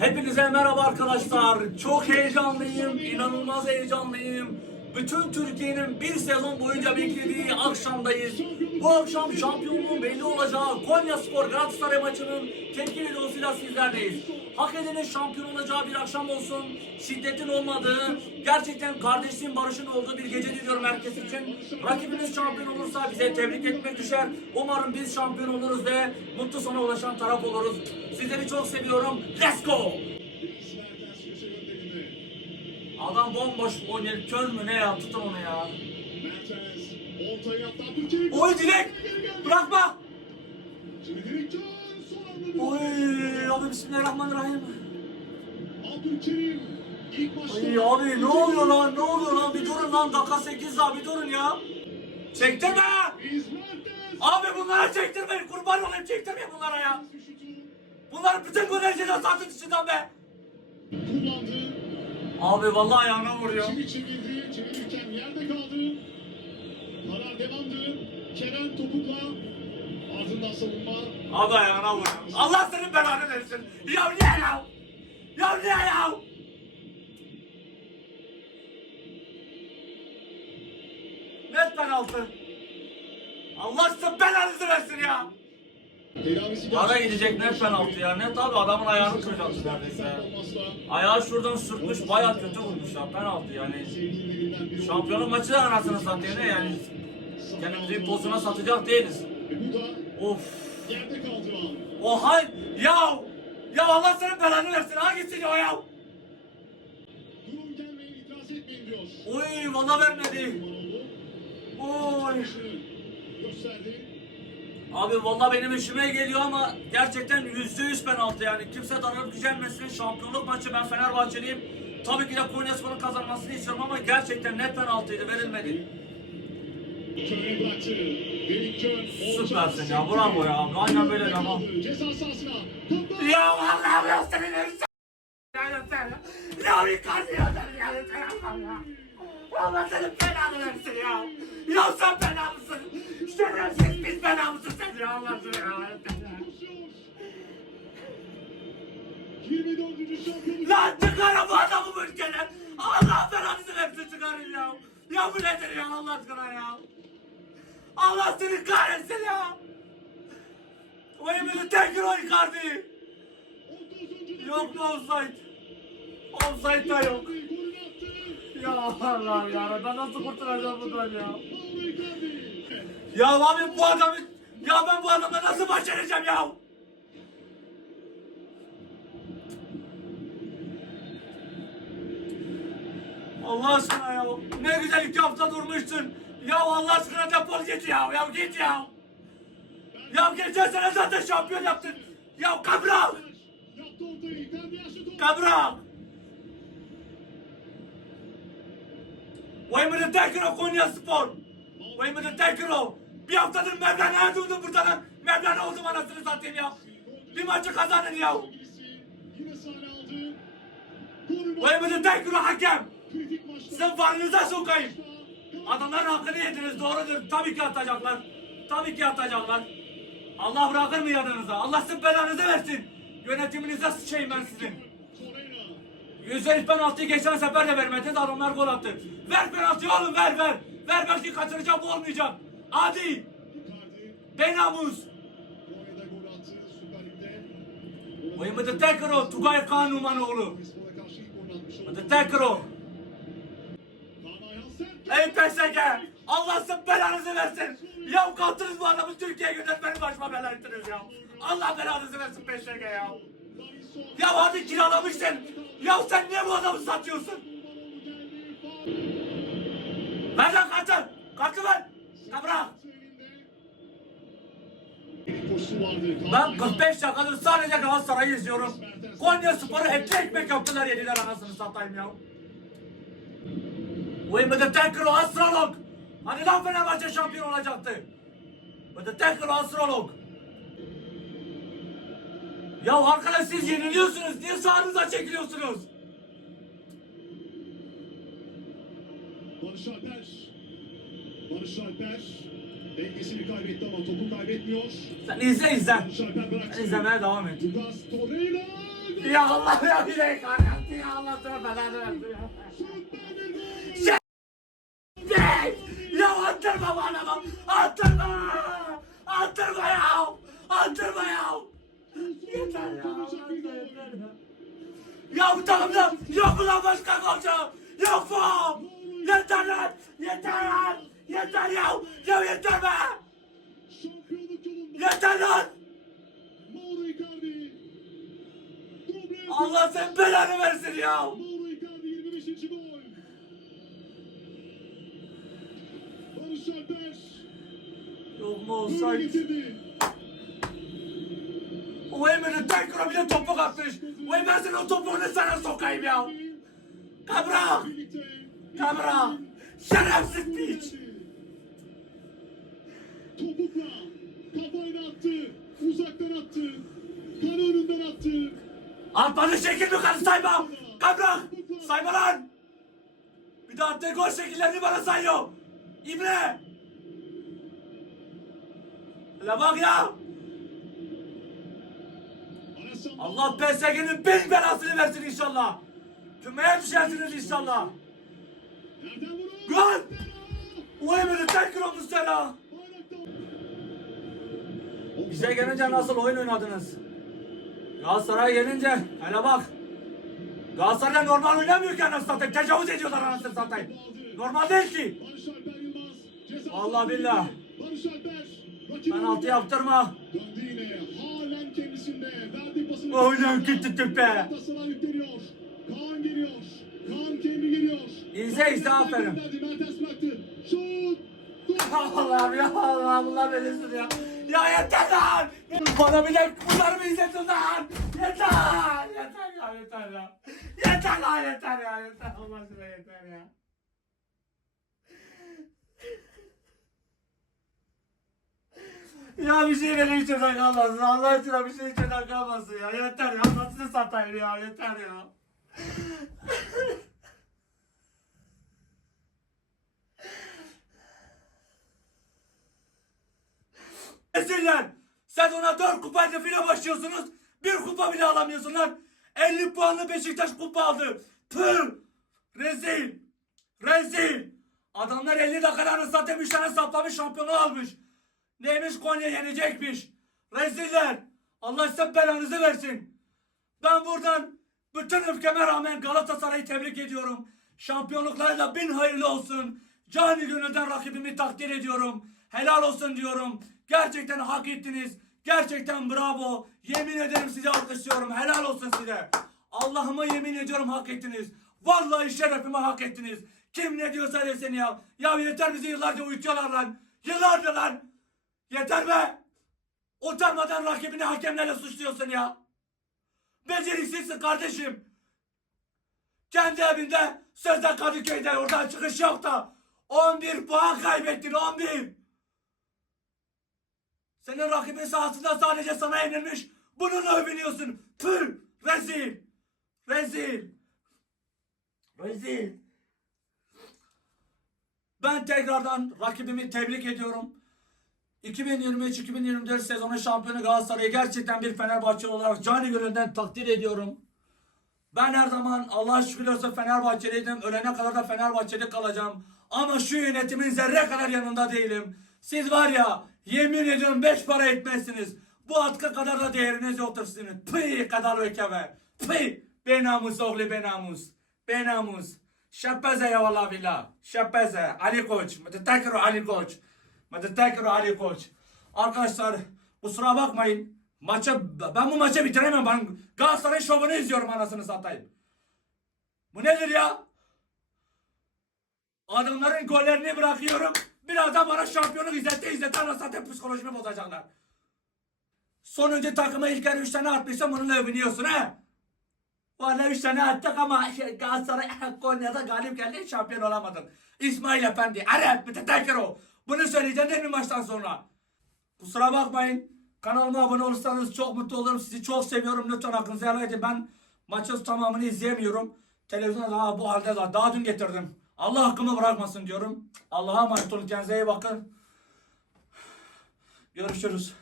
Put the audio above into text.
Hepinize merhaba arkadaşlar. Çok heyecanlıyım, inanılmaz heyecanlıyım. Bütün Türkiye'nin bir sezon boyunca beklediği akşamdayız. Bu akşam şampiyonluğun belli olacağı Konya Spor Galatasaray maçının tepki videosuyla sizlerleyiz. Hak edenin şampiyon olacağı bir akşam olsun. Şiddetin olmadığı, gerçekten kardeşliğin barışın olduğu bir gece diliyorum herkes için. Rakibiniz şampiyon olursa bize tebrik etmek düşer. Umarım biz şampiyon oluruz ve mutlu sona ulaşan taraf oluruz. Sizleri çok seviyorum. Let's go! Adam bomboş oynuyor. Kör mü ne ya? Tutun onu ya. Oy Dilek! Bırakma! Oy abi bismillahirrahmanirrahim. Ay abi ne oluyor lan? Ne oluyor lan? Bir durun lan. Dakika 8 daha bir durun ya. Çektirme! Abi bunlara çektirmeyin. Kurban olayım çektirmeyin bunlara ya. Bunlar bütün bu derecede satın içinden be. Abi vallahi ayağına vuruyor. Çivi çevirdi. Çevirirken yerde kaldı. Karar devamdı. Kerem topukla. Ardından savunma. Abi ayağına vuruyor. Allah senin belanı versin. Ya niye ya? Ya niye ya? Net penaltı. Allah size belanızı versin ya. Ara gidecek net penaltı ya. Net abi adamın ayağını kıracaktı neredeyse. Ayağı şuradan sürtmüş baya kötü vurmuş ya penaltı yani. Şampiyonluk maçı da anasını satıyor ne yani. Kendimizi bir pozisyona satacak değiliz. Of. yerde kaldı o. Oha ya. Ya Allah senin belanı versin hangisini o ya? Durun gelmeyin itiraz etmeyin diyor. Oy valla vermedi. Oy. Gösterdi. Abi valla benim işime geliyor ama gerçekten yüzde yüz penaltı yani. Kimse darılıp gücenmesin. Şampiyonluk maçı ben Fenerbahçeliyim. Tabii ki de Konyaspor'un kazanmasını istiyorum ama gerçekten net penaltıydı verilmedi. Köy. Süpersin ya, bravo ya. Aynen böyle. Topu. Ya vallahi ya senin elin ya yeter ya. Ya bir ya senin ya yeter ya. ya. Allah senin belanı versin ya. Ya sen bela mısın? Şerefsiz biz bela mısın sen ya Allah seni ya yeter ya. 24. şampiyonluk. Lan çıkarın bu adamı bu ülkeden. Allah belanızı versin çıkarın ya. Ya bu nedir ya Allah aşkına ya. Allah seni kahretsin ya. Emini tekrar o Icardi. 30. Yok mu offside? Offside da yok. Ya Allah ya ben nasıl kurtulacağım bundan ya? Ya abi bu adamı ya ben bu adamla nasıl baş edeceğim ya? Allah aşkına ya. Ne güzel iki hafta durmuştun. Ya Allah aşkına defol git ya. Ya git ya. Ya geçen sene zaten şampiyon yaptın. Ya. Kabrak. Vay mı tekrar Konya Spor. Mı tekrar. Bir haftadır Mevlana'ya durdum burada lan. Mevlana oldum anasını satayım ya. Bir maçı kazanın ya. Mı tekrar hakem. Varınıza sokayım. Adamların hakkını yediniz doğrudur. Tabii ki atacaklar. Tabii ki atacaklar. Allah bırakır mı yanınıza? Allah sizin belanızı versin. Yönetiminize sıçayım ben sizin. Yüzde yüz penaltıyı geçen sefer de vermediniz adamlar gol attı. Ver penaltıyı oğlum ver ver. Ver belki kaçıracağım bu olmayacak. Icardi. Benamuz. Süper Lig'de. Oymadı tekro. Tugay Kanumanoğlu. Spor'a karşı ilk Ey PSG. Allah sizin belanızı versin. Ya kalktınız bu adamı Türkiye yönetmeni başıma bela ettiniz ya. Allah belanızı versin PSG ya. Ya hadi kiralamışsın. Ya sen niye bu adamı satıyorsun? Ver lan kartı. Kartı ver. Kabra. Ben 45 dakikadır sadece Galatasaray'ı izliyorum. Konya Spor'u etli ekmek yaptılar yediler anasını satayım ya. Uyumadı tekrar astrolog. Hani lan Fenerbahçe şampiyon olacaktı. Uyumadı tekrar astrolog. Ya arkadaş siz yeniliyorsunuz. Niye sağınıza çekiliyorsunuz? Barış Alper. Barış Alper. Dengesini kaybetti ama topu kaybetmiyor. Sen izle izle. Barış Alper bıraktı. Sen izlemeye devam et. Lucas Torreira. Ya Allah ya bir de kahretsin ya Allah sana belanı versin ya. Attırma bana! Attırma! Attırma ya! Attırma ya! Yeter ya! Ya! Bu takımda yok mu lan başka golcü? Yok mu? Yeter lan! Yeter lan! Yeter ya! Ya yeter be! Yeter lan! Allah sen belanı versin ya! Mauro Icardi 25. gol. Barış Alper Yok mu olsaydı? O Emre'nin tekrar bir de topuk atmış. O Emre'nin o topuğunu sana sokayım ya! Kabra! Kabra! Şerefsiz piç! Topukla kafayla attı. Uzaktan attı. Kale önünden attı. Atmadı şekil mi kaldı sayma! Kabra! Sayma lan! Bir daha attığı gol şekillerini bana sayıyor! İbre! Hele bak ya! Allah PSG'nin bin belasını versin inşallah! Kümeye düşersiniz inşallah! Gol! O Emre'nin tek oldu sana! Bize gelince nasıl oyun oynadınız? Galatasaray gelince hele bak. Galatasaray normal oynamıyor ki anasını satayım. Tecavüz ediyorlar anasını satayım. Normal değil ki. Allah billah. Barış Alper. Penaltı yaptırma. Oynan gitti tüp be. Galatasaray yükleniyor. Kaan geliyor. Kaan kendi geliyor. İzle işte, aferin. Mertens bıraktı. Şut. Allah'ım ya Allah'ım Allah beni ya. Ya yeter lan. Bana bile bunları mı izletin lan? Yeter. Yeter ya yeter ya. Yeter lan yeter ya yeter. Allah yeter ya. Ya bir şey benim içimden kalmasın. Allah aşkına bir şey içimden kalmasın ya. Yeter ya. Nasıl satayım ya. Yeter ya. Eziller! Sezona 4 kupayla file başlıyorsunuz. Bir kupa bile alamıyorsun lan. 50 puanlı Beşiktaş kupa aldı. Tüh! Rezil! Rezil! Adamlar 50 dakikalarını zaten 3 tane saplamış şampiyonu almış. Neymiş Konya yenecekmiş. Reziller! Allah size belanızı versin. Ben buradan bütün öfkeme rağmen Galatasaray'ı tebrik ediyorum. Şampiyonluklarıyla bin hayırlı olsun. Cani gönülden rakibimi takdir ediyorum. Helal olsun diyorum. Gerçekten hak ettiniz. Gerçekten bravo. Yemin ederim size alkışlıyorum. Helal olsun size. Allah'ıma yemin ediyorum hak ettiniz. Vallahi şerefime hak ettiniz. Kim ne diyorsa desin ya. Ya yeter bizi yıllarca uyutuyorlar lan. Yıllarca lan. Yeter be. Utanmadan rakibini hakemlerle suçluyorsun ya. Beceriksizsin kardeşim. Kendi evinde sözde Kadıköy'de oradan çıkış yok da 11 puan kaybettin 11. Senin rakibin sahasında sadece sana yenilmiş. Bununla övünüyorsun. Tüh! Rezil! Rezil! Rezil! Ben tekrardan rakibimi tebrik ediyorum. 2023-2024 sezonu şampiyonu Galatasaray'ı gerçekten bir Fenerbahçe olarak cani gönülden takdir ediyorum. Ben her zaman Allah şükür olsun Fenerbahçeliydim. Ölene kadar da Fenerbahçeli kalacağım. Ama şu yönetimin zerre kadar yanında değilim. Siz var ya yemin ediyorum beş para etmezsiniz. Bu atkı kadar da değeriniz yoktur sizin. Pıy kadar ökeve. Pıy. Be namus oğlu be namus. Be. Şapeze ya valla billah. Şapeze. Ali Koç. Mütetekro Ali Koç. Mütetekro Ali Koç. Arkadaşlar kusura bakmayın. Maça, ben bu maçı bitiremem. Ben Galatasaray şovunu izliyorum anasını satayım. Bu nedir ya? Adamların gollerini bırakıyorum. Birazdan bana şampiyonluk izlette izlette anasını satayım psikolojimi bozacaklar. Sonuncu takıma ilk yarı 3 tane atmışsam bununla övünüyorsun ha? Valla 3 tane attık ama şey, Galatasaray Konya'da galip geldi şampiyon olamadın. İsmail Efendi, Arap, mütetekkir o. Bunu söyleyeceğim değil mi maçtan sonra? Kusura bakmayın. Kanalıma abone olursanız çok mutlu olurum. Sizi çok seviyorum. Lütfen hakkınızı helal edin. Ben maçın tamamını izleyemiyorum. Televizyona daha bu halde daha, daha dün getirdim. Allah hakkımı bırakmasın diyorum. Allah'a emanet olun. Kendinize iyi bakın. Görüşürüz.